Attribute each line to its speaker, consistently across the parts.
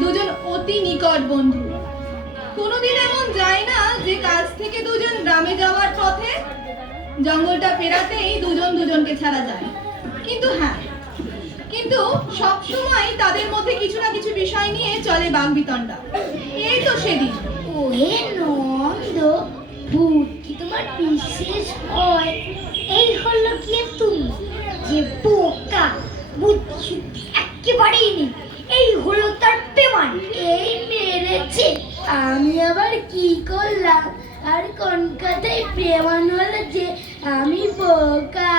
Speaker 1: দুজন অতি নিকট বন্ধু। কোনোদিন এমন যায় না যে কাজ থেকে দুজন গ্রামে যাওয়ার পথে জঙ্গলটা পেরাতেই দুজন দুজনকে ছাড়া যায়। কিন্তু হ্যাঁ কিন্তু সব সময় তাদের মধ্যে কিছু না কিছু বিষয় নিয়ে চলে বাগবিতণ্ডা। এই তো সেদিন।
Speaker 2: ওহে নন্দ, বুদ্ধি তোমার বিশেষ হয়। এই হলো কি তুমি, যে পোকা বুদ্ধি একেবারেই নেই। এই হলো তার পেমান এই মেরেছে। আমি আবার কি করলাম? আর কোন কথায় প্রেমান হলো যে আমি বোকা?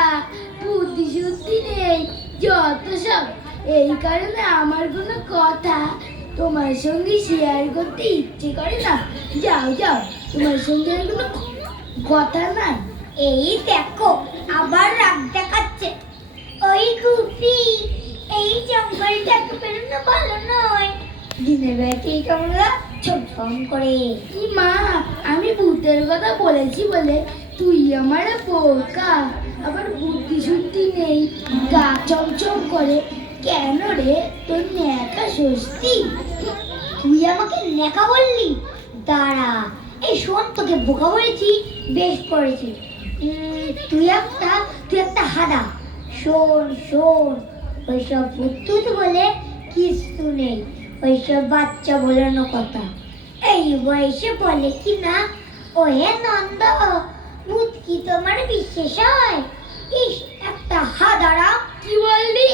Speaker 2: বুদ্ধি শুদ্ধি নেই, যত সব। এই কারণে আমার কোনো কথা তোমার সঙ্গে শেয়ার করতে ইচ্ছে করে না। যাও যাও, তোমার সঙ্গে আর কোনো কথা নাই। এই দেখো, আবার রাগ দেখাচ্ছে। ওই গুপি এই জঙ্গলটাকে বেরোনো ভালো নয়। দিনের বেলাতেই তোমরা ছটফট করে। কি মা, আমি ভূতের কথা বলেছি বলে তুই আমার বোকা। আবার বুদ্ধি শুদ্ধি নেই। গা চমচম করে, কেন রে? তোর ন্যাকা স্বস্তি তুই আমাকে ন্যাকা বললি? দাঁড়া। এই শোন, তোকে বোকা বলেছি, বেশ করেছি তুই একটা তুই একটা হাদা। শোন শোন। ওইসব ভূত বলে কিছু নেই। ওইসব বাচ্চা বলানো কথা। এই বয়সে বলে কি না? ও হে নন্দ ভূত কি তোমার বিশ্বাস হয় ইস একটা হাদারা কি বললি?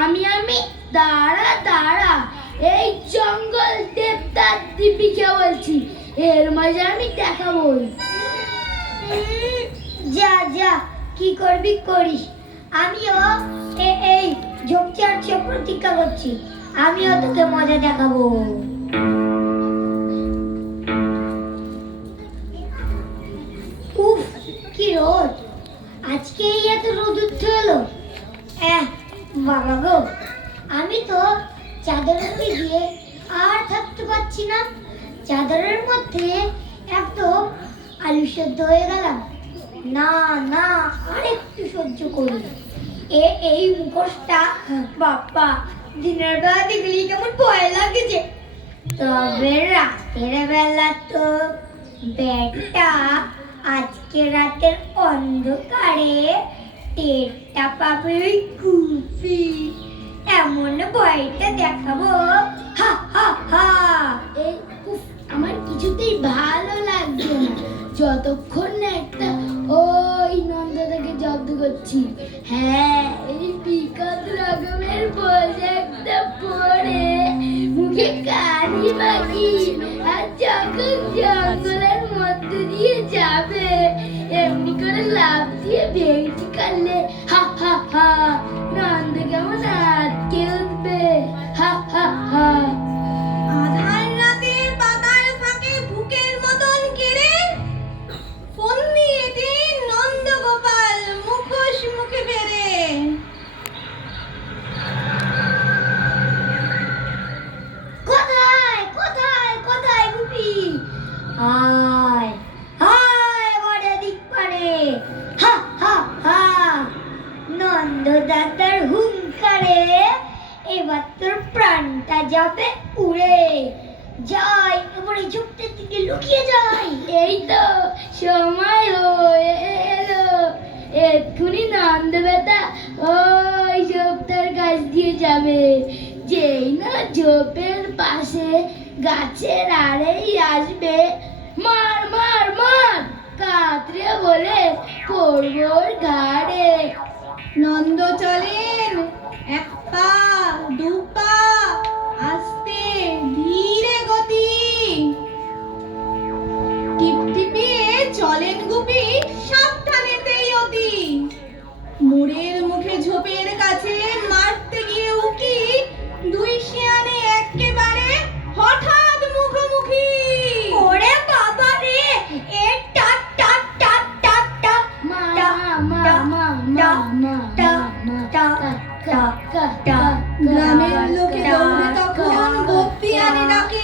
Speaker 2: আমি আমি দাঁড়া দাঁড়া। এই জঙ্গল দেবতার দীপিকা বলছি। এর মাঝে আমি দেখাবই যা যা কি করবি করিস? আমিও প্রতিজ্ঞা করছি। আমিও তোকে মজা দেখাবো। উফ, কি রোদ। আজকে এই এত রোদ উঠতে হলো। বাবা গো। আমি তো চাদরের গিয়ে আর থাকতে পারছি না। চাদরের মধ্যে একদম আলু সেদ্ধ হয়ে গেলাম। না না আর একটু সহ্য করি এ এই মুখোশটা বাপ্পা দিনের বেলা দেখলি কেমন ভয় লাগছে। তবে রাতের বেলা তো ব্যাগটা আজকে রাতের অন্ধকারে টেরটা পাবে ওই কুপি এমন ভয়টা দেখাবো। হা হা হা। আমার কিছুতেই ভালো লাগছে না। যতক্ষণ না নন্দটাকে করছি। হ্যাঁ এই বিকট রকমের পোশাকটা পরে মুখে কানি মাখি আর যখন জঙ্গলের মধ্যে দিয়ে যাবে, এমনি করে লাভ দিয়ে ভেঙে কাটলে হা হা হা। আয় আয় বড় দিক পারে হা হা হা। নন্দ হুঙ্কারে এবার তোর প্রাণটা যাবে উড়ে। যাই, এবার ঝোপটার দিকে লুকিয়ে যাই। এই তো সময় হয়ে এলো। এক্ষুনি নন্দ বেটা ওই ঝোপটার গাছ দিয়ে যাবে। যেই না ঝোপের পাশে গাছের আড়েই আসবে। মার মার মার, কাতরে বলে পড়বর ঘাড়ে।
Speaker 1: নন্দ চলেন, এক পা, দু
Speaker 3: গ্রামের লোকে দৌড়ে তখন বক্তিয়ারি ডাকে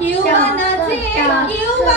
Speaker 1: কেউ বা নাচে কেউ বা